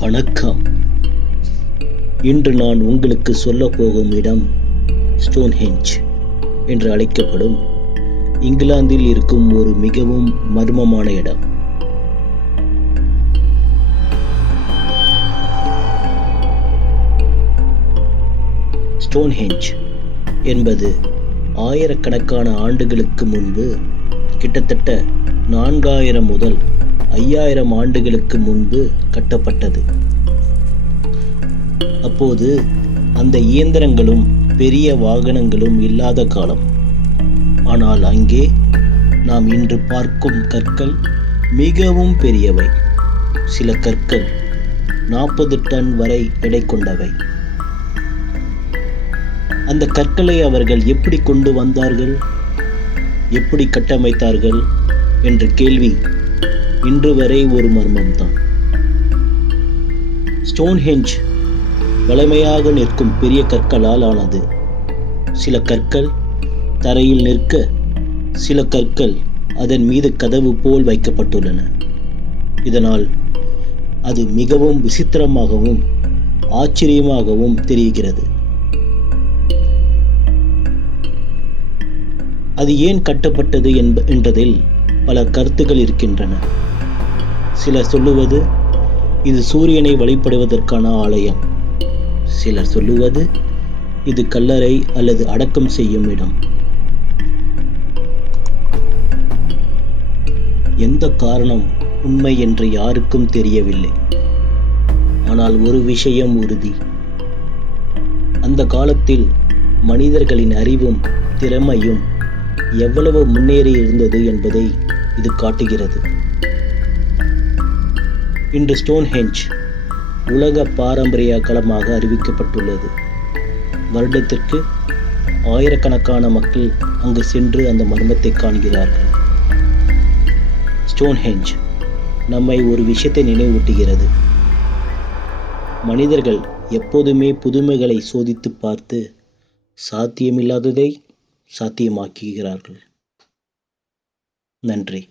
வணக்கம். இன்று நான் உங்களுக்கு சொல்ல போகும் இடம் ஸ்டோன்ஹெஞ்ச் என்று அழைக்கப்படும் இங்கிலாந்தில் இருக்கும் ஒரு மிகவும் மர்மமான இடம். ஸ்டோன்ஹெஞ்ச் என்பது ஆயிரக்கணக்கான ஆண்டுகளுக்கு முன்பு கிட்டத்தட்ட நான்காயிரம் முதல் ஐயாயிரம் ஆண்டுகளுக்கு முன்பு கட்டப்பட்டது. அப்போது அந்த இயந்திரங்களும் பெரிய வாகனங்களும் இல்லாத காலம். ஆனால் அங்கே நாம் இன்று பார்க்கும் கற்கள் மிகவும் பெரியவை. சில கற்கள் நாற்பது டன் வரை எடை கொண்டவை. அந்த கற்களை அவர்கள் எப்படி கொண்டு வந்தார்கள்? எப்படி கட்டமைத்தார்கள்? என்ற கேள்வி இன்று வரை ஒரு மர்மம்தான். ஸ்டோன்ஹெஞ்ச் வலிமையாக நிற்கும் பெரிய கற்களால் ஆனது. சில கற்கள் தரையில் நிற்க சில கற்கள் அதன் மீது கதவு போல் வைக்கப்பட்டுள்ளன. இதனால் அது மிகவும் விசித்திரமாகவும் ஆச்சரியமாகவும் தெரிகிறது. அது ஏன் கட்டப்பட்டது என்ப என்றதில் பல கருத்துக்கள் இருக்கின்றன. சிலர் சொல்லுவது இது சூரியனை வழிபடுவதற்கான ஆலயம். சிலர் சொல்லுவது இது கல்லறை அல்லது அடக்கம் செய்யும் இடம். எந்த காரணம் உண்மை என்று யாருக்கும் தெரியவில்லை. ஆனால் ஒரு விஷயம் உறுதி. அந்த காலத்தில் மனிதர்களின் அறிவும் திறமையும் எவ்வளவு முன்னேறி இருந்தது என்பதை இது காட்டுகிறது. இன்று ஸ்டோன்ஹெஞ்ச் உலக பாரம்பரிய களமாக அறிவிக்கப்பட்டுள்ளது. வருடத்திற்கு ஆயிரக்கணக்கான மக்கள் அங்கு சென்று அந்த மர்மத்தை காண்கிறார்கள். ஸ்டோன்ஹெஞ்ச் நம்மை ஒரு விஷயத்தை நினைவூட்டுகிறது. மனிதர்கள் எப்போதுமே புதுமைகளை சோதித்து பார்த்து சாத்தியமில்லாததை சாத்தியமாக்குகிறார்கள். நன்றி.